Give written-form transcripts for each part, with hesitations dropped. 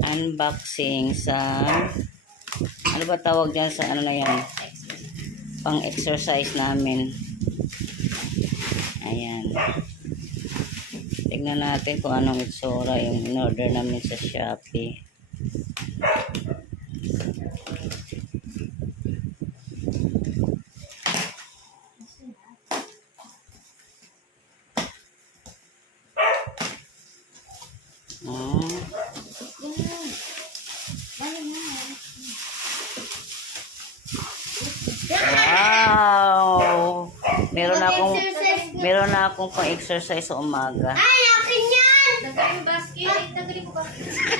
unboxing sa ano ba tawag dyan sa ano na yan, pang exercise namin. Ayan, tignan natin kung anong itsura yung in-order namin sa Shopee. Wow! Meron na akong pang-exercise sa umaga. Ay, akin yan! Nagkain yung basket. Nagkain ko ba?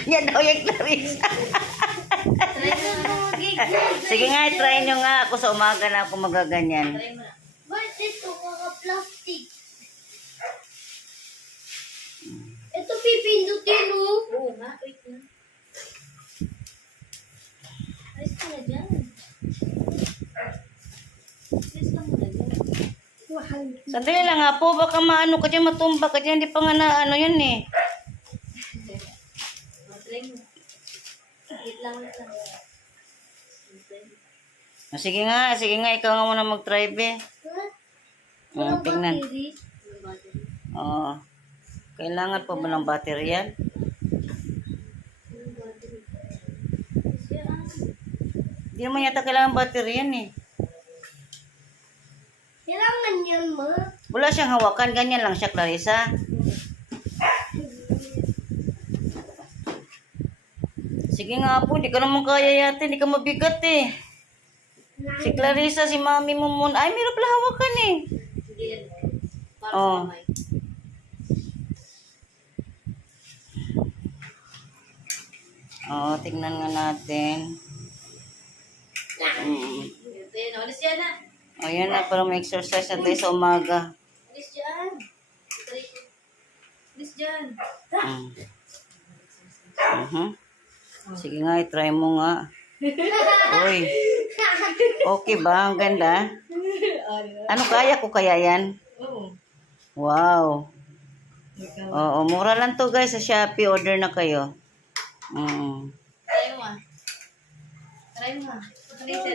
Yan daw yung Clarissa. Try mo na. Sige nga, try nyo nga. Ako sa umaga na ako magaganyan. Try mo na. Ba't ito? Kaka-plastic. Ito pipindutin mo. Oo nga, wait na. Alis ka na dyan. Alis ka muna dyan. Sandali lang nga po. Baka maano ka dyan, matumba ka dyan. Hindi pa nga na ano yun eh. Try mo. Wait lang, wait lang. Sige nga, ikaw nga muna mag-try be. Tingnan. Oo. Kailangan pa ba ng battery yan? Hindi naman yata kailangan battery yan eh. Kailangan yan, ma. Wala siyang hawakan, ganyan lang siya, Clarissa. Sige nga po, hindi ka naman kaya yata, hindi ka mabigat eh. Si Clarissa, si mami mo muna. Ay, meron pala hawakan eh. Hindi yan. Para Oh. sa kamay. Oo, tingnan nga natin. Ito yan, alis yan na. Ayan na, para may exercise na tayo sa umaga. Alis dyan. Alis dyan. Sige nga, i-try mo nga. Uy, okay ba? Ang ganda. Ano, kaya ko kaya yan? Oo. Wow. Oo, mura lang to guys sa Shopee. Order na kayo. Try mo ah. Try mo ah.